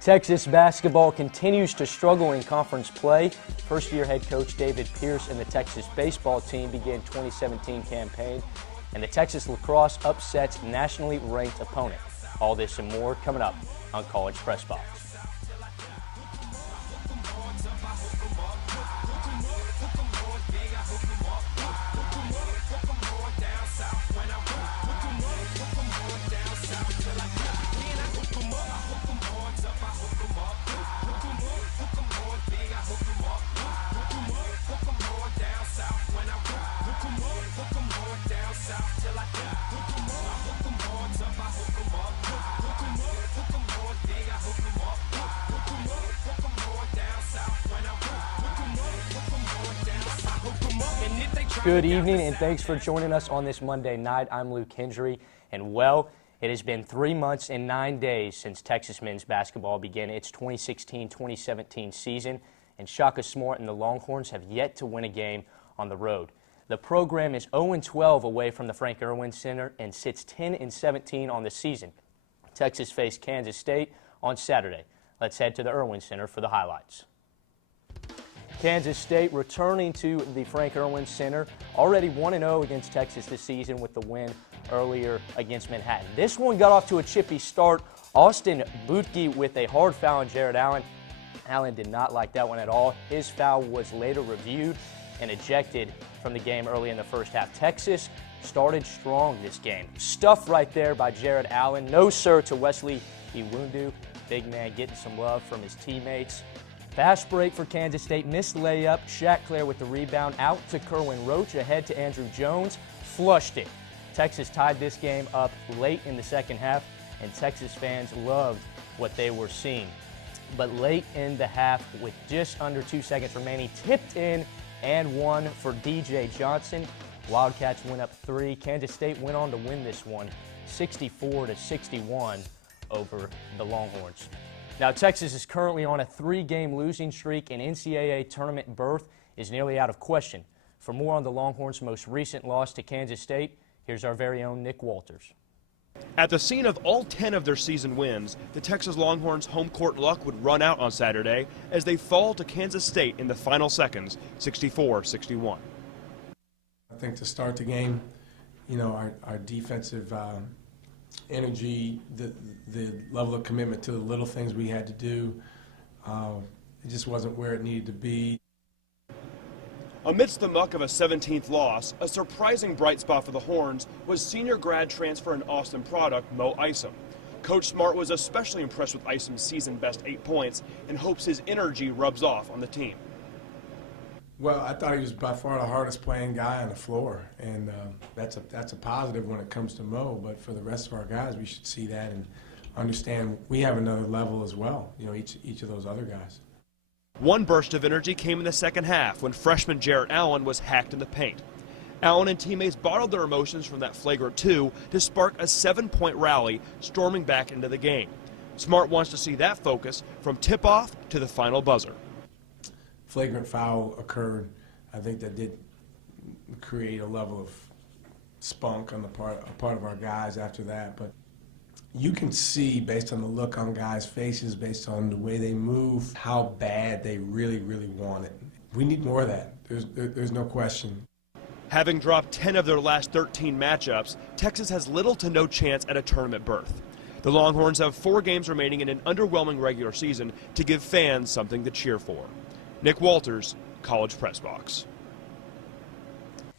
Texas basketball continues to struggle in conference play. First-year head coach David Pierce and the Texas baseball team began 2017 campaign, and the Texas lacrosse upsets nationally ranked opponent. All this and more coming up on College Press Box. Good evening, and thanks for joining us on this Monday night. I'm Luke Hendry, and well, it has been 3 months and 9 days since Texas men's basketball began its 2016-2017 season, and Shaka Smart and the Longhorns have yet to win a game on the road. The program is 0-12 away from the Frank Erwin Center and sits 10-17 on the season. Texas faced Kansas State on Saturday. Let's head to the Erwin Center for the highlights. Kansas State returning to the Frank Erwin Center, already 1-0 against Texas this season with the win earlier against Manhattan. This one got off to a chippy start. Austin Bootke with a hard foul on Jared Allen. Allen did not like that one at all. His foul was later reviewed and ejected from the game early in the first half. Texas started strong this game. Stuff right there by Jared Allen. No sir to Wesley Iwundu. Big man getting some love from his teammates. Fast break for Kansas State, missed layup. Shaq Claire with the rebound, out to Kerwin Roach, ahead to Andrew Jones, flushed it. Texas tied this game up late in the second half, and Texas fans loved what they were seeing. But late in the half, with just under 2 seconds remaining, tipped in and one for DJ Johnson. Wildcats went up 3. Kansas State went on to win this one, 64-61 over the Longhorns. Now, Texas is currently on a 3-game losing streak, and NCAA tournament berth is nearly out of question. For more on the Longhorns' most recent loss to Kansas State, here's our very own Nick Walters. At the scene of all 10 of their season wins, the Texas Longhorns' home court luck would run out on Saturday as they fall to Kansas State in the final seconds, 64-61. I think to start the game, our defensive energy, the level of commitment to the little things we had to do, it just wasn't where it needed to be. Amidst the muck of a 17th loss, a surprising bright spot for the Horns was senior grad transfer and Austin product Mo Isom. Coach Smart was especially impressed with Isom's season-best 8 points and hopes his energy rubs off on the team. Well, I thought he was by far the hardest playing guy on the floor, and that's a positive when it comes to Mo. But for the rest of our guys, we should see that and understand we have another level as well. Each of those other guys. One burst of energy came in the second half when freshman Jarrett Allen was hacked in the paint. Allen and teammates bottled their emotions from that flagrant 2 to spark a 7-point rally, storming back into the game. Smart wants to see that focus from tip-off to the final buzzer. Flagrant foul occurred. I think that did create a level of spunk on the part of our guys after that. But you can see, based on the look on guys' faces, based on the way they move, how bad they really, really want it. We need more of that. There's no question. Having dropped 10 of their last 13 matchups, Texas has little to no chance at a tournament berth. The Longhorns have 4 games remaining in an underwhelming regular season to give fans something to cheer for. Nick Walters, College Press Box.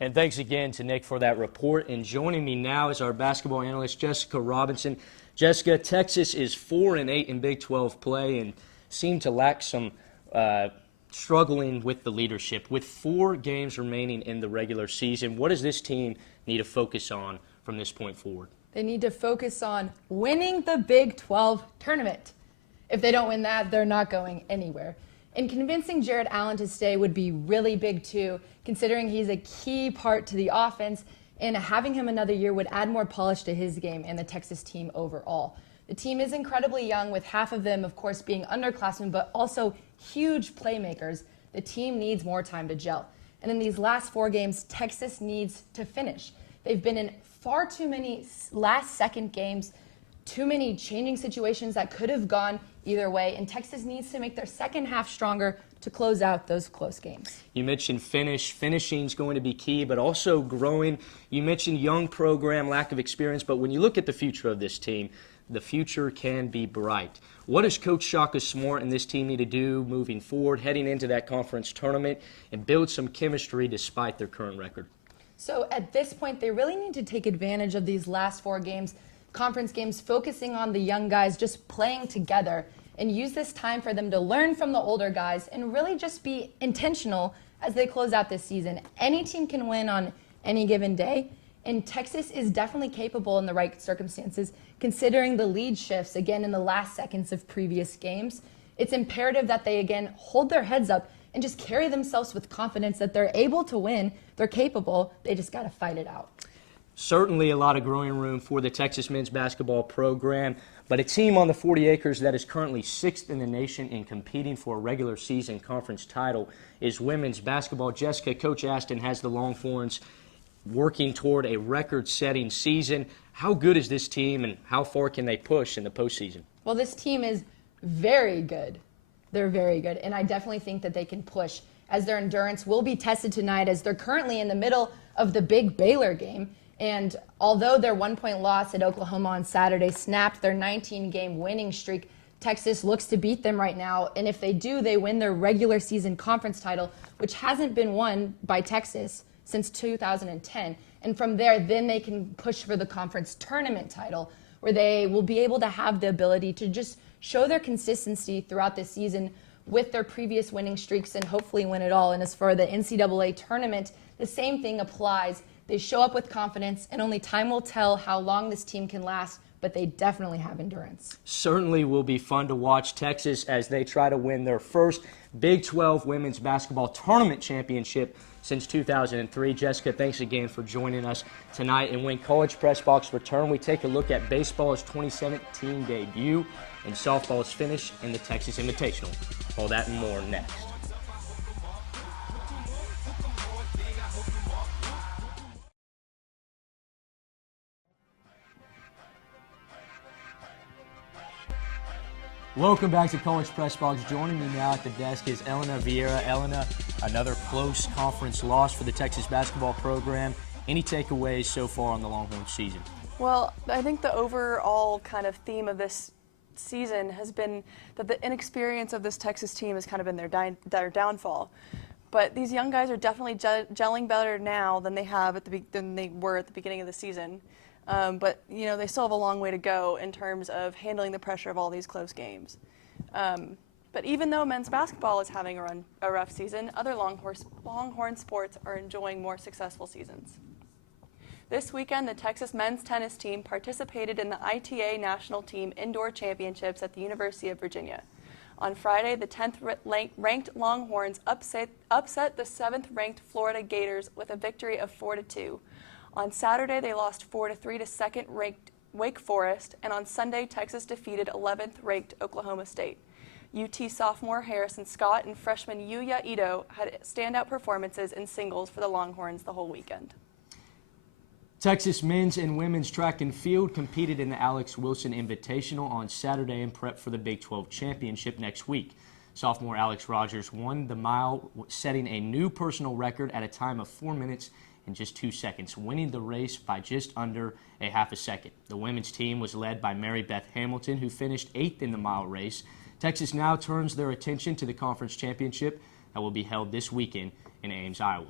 And thanks again to Nick for that report. And joining me now is our basketball analyst, Jessica Robinson. Jessica, Texas is 4-8 in Big 12 play and seemed to lack some struggling with the leadership. With 4 games remaining in the regular season, what does this team need to focus on from this point forward? They need to focus on winning the Big 12 tournament. If they don't win that, they're not going anywhere. And convincing Jared Allen to stay would be really big too, considering he's a key part to the offense, and having him another year would add more polish to his game and the Texas team overall. The team is incredibly young, with half of them, of course, being underclassmen, but also huge playmakers. The team needs more time to gel. And in these last 4 games, Texas needs to finish. They've been in far too many last-second games, too many changing situations that could have gone either way, and Texas needs to make their second half stronger to close out those close games. You mentioned finishing is going to be key, but also growing. You mentioned young program, lack of experience, but when you look at the future of this team, the future can be bright. What does Coach Shaka Smart and this team need to do moving forward, heading into that conference tournament, and build some chemistry despite their current record? So at this point, they really need to take advantage of these last 4 games, conference games, focusing on the young guys just playing together, and use this time for them to learn from the older guys and really just be intentional as they close out this season. Any team can win on any given day, and Texas is definitely capable in the right circumstances, considering the lead shifts again in the last seconds of previous games. It's imperative that they again hold their heads up and just carry themselves with confidence that they're able to win, they're capable, they just got to fight it out. Certainly a lot of growing room for the Texas men's basketball program, but a team on the 40 acres that is currently 6th in the nation in competing for a regular season conference title is women's basketball. Jessica, Coach Aston has the Longhorns working toward a record-setting season. How good is this team, and how far can they push in the postseason? Well, this team is very good. They're very good, and I definitely think that they can push, as their endurance will be tested tonight, as they're currently in the middle of the big Baylor game. And although their 1-point loss at Oklahoma on Saturday snapped their 19-game winning streak, Texas looks to beat them right now. And if they do, they win their regular season conference title, which hasn't been won by Texas since 2010. And from there, then they can push for the conference tournament title, where they will be able to have the ability to just show their consistency throughout this season with their previous winning streaks and hopefully win it all. And as for the NCAA tournament, the same thing applies. They show up with confidence, and only time will tell how long this team can last, but they definitely have endurance. Certainly will be fun to watch Texas as they try to win their first Big 12 women's basketball tournament championship since 2003. Jessica, thanks again for joining us tonight. And when College Press Box return, we take a look at baseball's 2017 debut and softball's finish in the Texas Invitational. All that and more next. Welcome back to College Press Box. Joining me now at the desk is Elena Vieira. Elena, another close conference loss for the Texas basketball program. Any takeaways so far on the Longhorn season? Well, I think the overall kind of theme of this season has been that the inexperience of this Texas team has kind of been their downfall. But these young guys are definitely gelling better now than they were at the beginning of the season. But, you know, they still have a long way to go in terms of handling the pressure of all these close games. But even though men's basketball is having a rough season, other Longhorn sports are enjoying more successful seasons. This weekend, the Texas men's tennis team participated in the ITA National Team Indoor Championships at the University of Virginia. On Friday, the 10th-ranked Longhorns upset the 7th-ranked Florida Gators with a victory of 4-2. On Saturday, they lost 4-3 to second-ranked Wake Forest, and on Sunday, Texas defeated 11th-ranked Oklahoma State. UT sophomore Harrison Scott and freshman Yuya Ito had standout performances in singles for the Longhorns the whole weekend. Texas men's and women's track and field competed in the Alex Wilson Invitational on Saturday in prep for the Big 12 Championship next week. Sophomore Alex Rogers won the mile, setting a new personal record at a time of 4 minutes and just 2 seconds, winning the race by just under a half a second. The women's team was led by Mary Beth Hamilton, who finished 8th in the mile race. Texas now turns their attention to the conference championship that will be held this weekend in Ames, Iowa.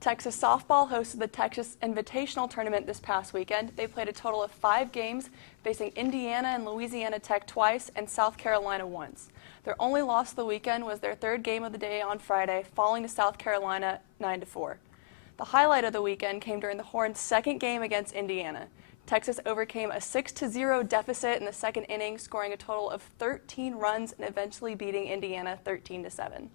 Texas softball hosted the Texas Invitational Tournament this past weekend. They played a total of 5 games, facing Indiana and Louisiana Tech twice and South Carolina once. Their only loss of the weekend was their 3rd game of the day on Friday, falling to South Carolina 9-4. The highlight of the weekend came during the Horns' 2nd game against Indiana. Texas overcame a 6-0 deficit in the 2nd inning, scoring a total of 13 runs and eventually beating Indiana 13-7.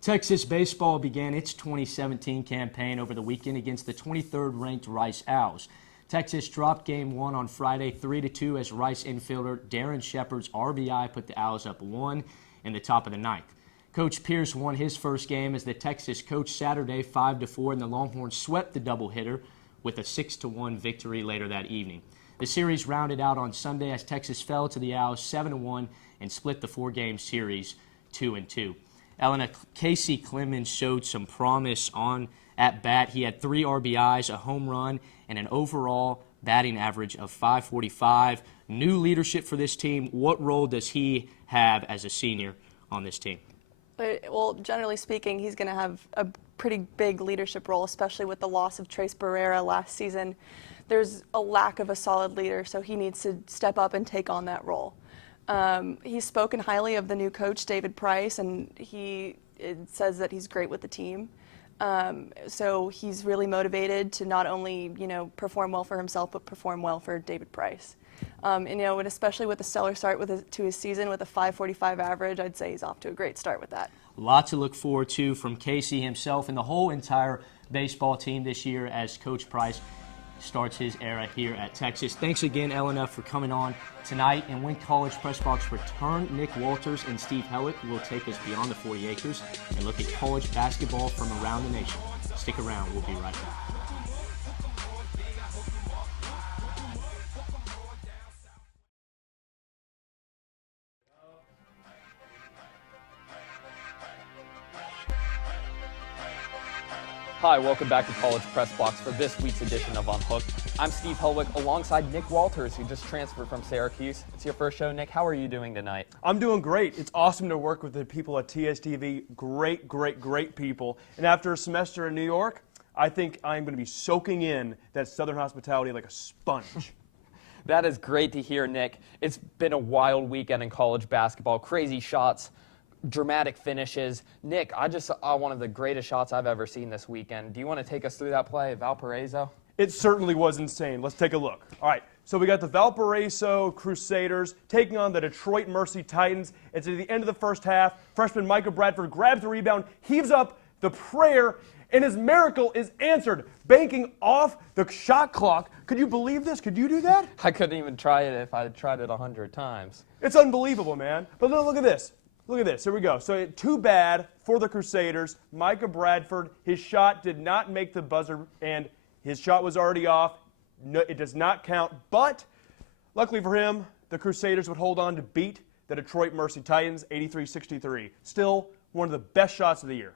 Texas baseball began its 2017 campaign over the weekend against the 23rd-ranked Rice Owls. Texas dropped Game 1 on Friday 3-2 as Rice infielder Darren Shepard's RBI put the Owls up 1 in the top of the 9th. Coach Pierce won his first game as the Texas coach Saturday 5-4, and the Longhorns swept the doubleheader with a 6-1 victory later that evening. The series rounded out on Sunday as Texas fell to the Owls 7-1 and split the four-game series 2-2. Elena, Casey Clemens showed some promise on at bat. He had 3 RBIs, a home run, and an overall batting average of .545. New leadership for this team. What role does he have as a senior on this team? Well, generally speaking, he's going to have a pretty big leadership role, especially with the loss of Trace Barrera last season. There's a lack of a solid leader, so he needs to step up and take on that role. He's spoken highly of the new coach, David Price, and he says that he's great with the team. So he's really motivated to not only, perform well for himself, but perform well for David Price. And especially with the stellar start to his season with a .545 average, I'd say he's off to a great start with that. A lot to look forward to from Casey himself and the whole entire baseball team this year as Coach Price starts his era here at Texas. Thanks again, Elena, for coming on tonight. And when College Press Box return, Nick Walters and Steve Hellick will take us beyond the 40 acres and look at college basketball from around the nation. Stick around. We'll be right back. Hi, welcome back to College Press Box for this week's edition of Unhooked. I'm Steve Helwick alongside Nick Walters, who just transferred from Syracuse. It's your first show, Nick. How are you doing tonight? I'm doing great. It's awesome to work with the people at TSTV. Great, great, great people. And after a semester in New York, I think I'm going to be soaking in that Southern hospitality like a sponge. That is great to hear, Nick. It's been a wild weekend in college basketball. Crazy shots, dramatic finishes. Nick, I just saw one of the greatest shots I've ever seen this weekend. Do you want to take us through that play, Valparaiso? It certainly was insane. Let's take a look. All right, so we got the Valparaiso Crusaders taking on the Detroit Mercy Titans. It's at the end of the first half. Freshman Micah Bradford grabs the rebound, heaves up the prayer, and his miracle is answered, banking off the shot clock. Could you believe this? Could you do that? I couldn't even try it if I had tried it 100 times. It's unbelievable, man. But look at this. Look at this. Here we go. So too bad for the Crusaders. Micah Bradford, his shot did not make the buzzer, and his shot was already off. No, it does not count. But luckily for him, the Crusaders would hold on to beat the Detroit Mercy Titans 83-63. Still one of the best shots of the year.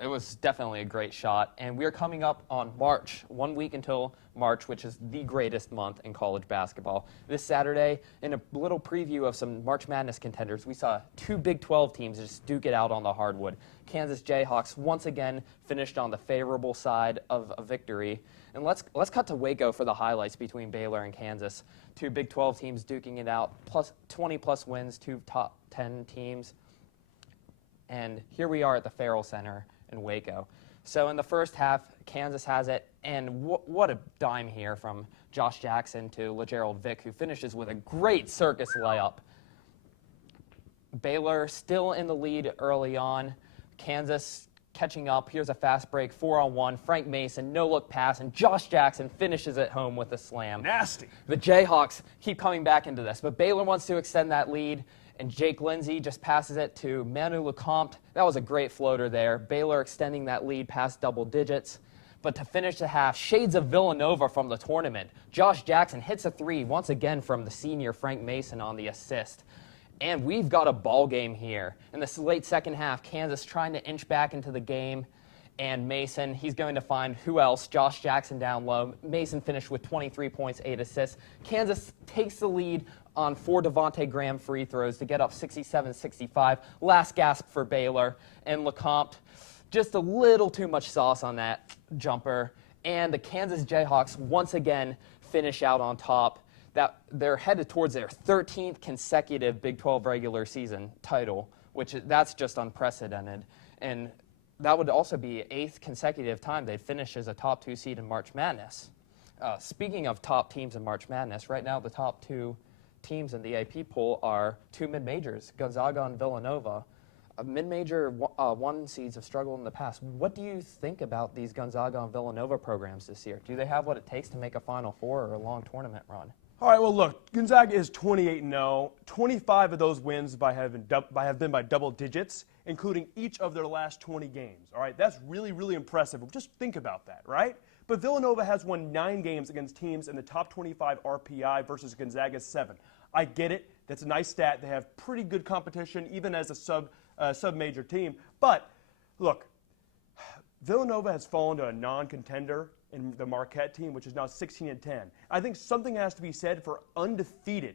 It was definitely a great shot, and we are coming up on March, 1 week until March, which is the greatest month in college basketball. This Saturday, in a little preview of some March Madness contenders, we saw 2 Big 12 teams just duke it out on the hardwood. Kansas Jayhawks once again finished on the favorable side of a victory. And let's cut to Waco for the highlights between Baylor and Kansas. 2 Big 12 teams duking it out, plus 20-plus wins, 2 top 10 teams. And here we are at the Farrell Center in Waco. So in the first half, Kansas has it, and what a dime here from Josh Jackson to LaGerald Vick, who finishes with a great circus layup. Baylor still in the lead early on. Kansas catching up. Here's a fast break, 4-on-1. Frank Mason, no-look pass, and Josh Jackson finishes it home with a slam. Nasty. The Jayhawks keep coming back into this, but Baylor wants to extend that lead. And Jake Lindsey just passes it to Manu Lecomte. That was a great floater there. Baylor extending that lead past double digits. But to finish the half, shades of Villanova from the tournament. Josh Jackson hits a 3 once again from the senior Frank Mason on the assist. And we've got a ball game here. In this late second half, Kansas trying to inch back into the game. And Mason, he's going to find who else? Josh Jackson down low. Mason finished with 23 points, 8 assists. Kansas takes the lead on 4 Devontae Graham free throws to get up 67-65. Last gasp for Baylor. And Lecomte, just a little too much sauce on that jumper. And the Kansas Jayhawks once again finish out on top. That they're headed towards their 13th consecutive Big 12 regular season title, that's just unprecedented. And that would also be 8th consecutive time they'd finish as a top 2 seed in March Madness. Speaking of top teams in March Madness, right now the top 2 teams in the AP poll are 2 mid-majors, Gonzaga and Villanova. Mid-major 1 seeds have struggled in the past. What do you think about these Gonzaga and Villanova programs this year? Do they have what it takes to make a Final Four or a long tournament run? All right, well, look, Gonzaga is 28-0. 25 of those wins have been by double digits, including each of their last 20 games. All right, that's really, really impressive. Just think about that, right? but Villanova has won 9 games against teams in the top 25 RPI versus Gonzaga's 7. I get it. That's a nice stat. They have pretty good competition, even as a sub-major team. But, look, Villanova has fallen to a non-contender in the Marquette team, which is now 16-10. I think something has to be said for undefeated.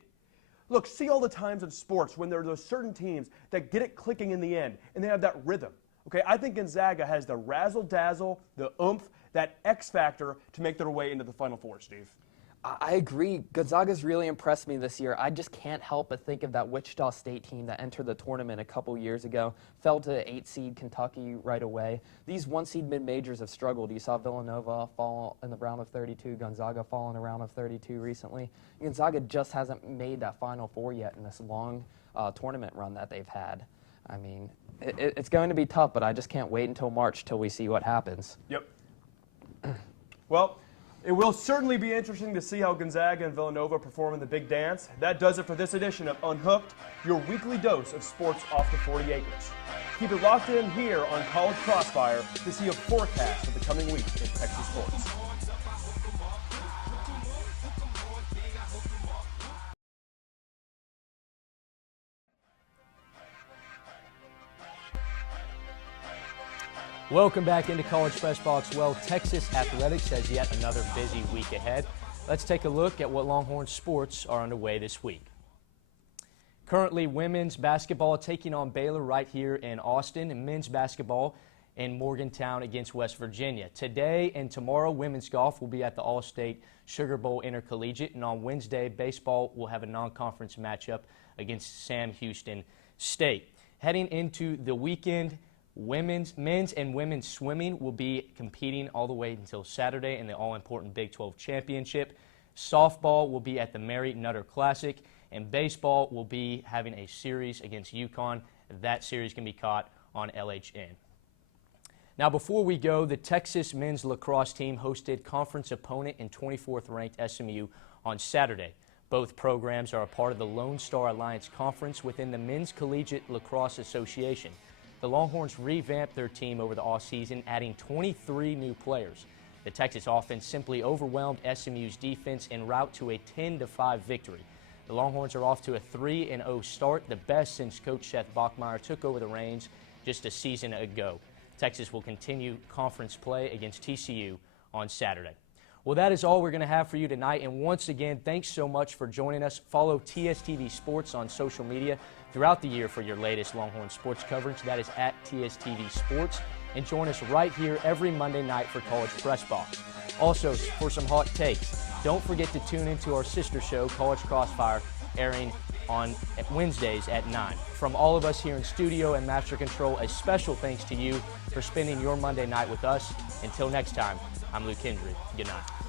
Look, see all the times in sports when there are those certain teams that get it clicking in the end, and they have that rhythm. Okay, I think Gonzaga has the razzle-dazzle, the oomph, that X factor to make their way into the Final Four, Steve. I agree. Gonzaga's really impressed me this year. I just can't help but think of that Wichita State team that entered the tournament a couple years ago, fell to 8-seed Kentucky right away. These 1-seed mid-majors have struggled. You saw Villanova fall in the round of 32, Gonzaga fall in the round of 32 recently. Gonzaga just hasn't made that Final Four yet in this long tournament run that they've had. I mean, it's going to be tough, but I just can't wait until March till we see what happens. Yep. Well, it will certainly be interesting to see how Gonzaga and Villanova perform in the big dance. That does it for this edition of Unhooked, your weekly dose of sports off the 40 acres. Keep it locked in here on College Crossfire to see a forecast of the coming week in Texas sports. Welcome back into College Press Box. Well, Texas Athletics has yet another busy week ahead. Let's take a look at what Longhorn sports are underway this week. Currently, women's basketball taking on Baylor right here in Austin, and men's basketball in Morgantown against West Virginia. Today and tomorrow, women's golf will be at the All-State Sugar Bowl Intercollegiate, and on Wednesday, baseball will have a non-conference matchup against Sam Houston State. Heading into the weekend, men's and women's swimming will be competing all the way until Saturday in the all-important Big 12 Championship. Softball will be at the Mary Nutter Classic, and baseball will be having a series against UConn. That series can be caught on LHN. Now, before we go, the Texas men's lacrosse team hosted conference opponent and 24th-ranked SMU on Saturday. Both programs are a part of the Lone Star Alliance Conference within the Men's Collegiate Lacrosse Association. The Longhorns revamped their team over the offseason, adding 23 new players. The Texas offense simply overwhelmed SMU's defense en route to a 10-5 victory. The Longhorns are off to a 3-0 start, the best since Coach Seth Bachmeier took over the reins just a season ago. Texas will continue conference play against TCU on Saturday. Well, that is all we're going to have for you tonight. And once again, thanks so much for joining us. Follow TSTV Sports on social media throughout the year for your latest Longhorn sports coverage. That is at TSTV Sports. And join us right here every Monday night for College Press Box. Also, for some hot takes, don't forget to tune into our sister show, College Crossfire, airing on Wednesdays at 9. From all of us here in studio and Master Control, a special thanks to you for spending your Monday night with us. Until next time, I'm Luke Kendry. Good night.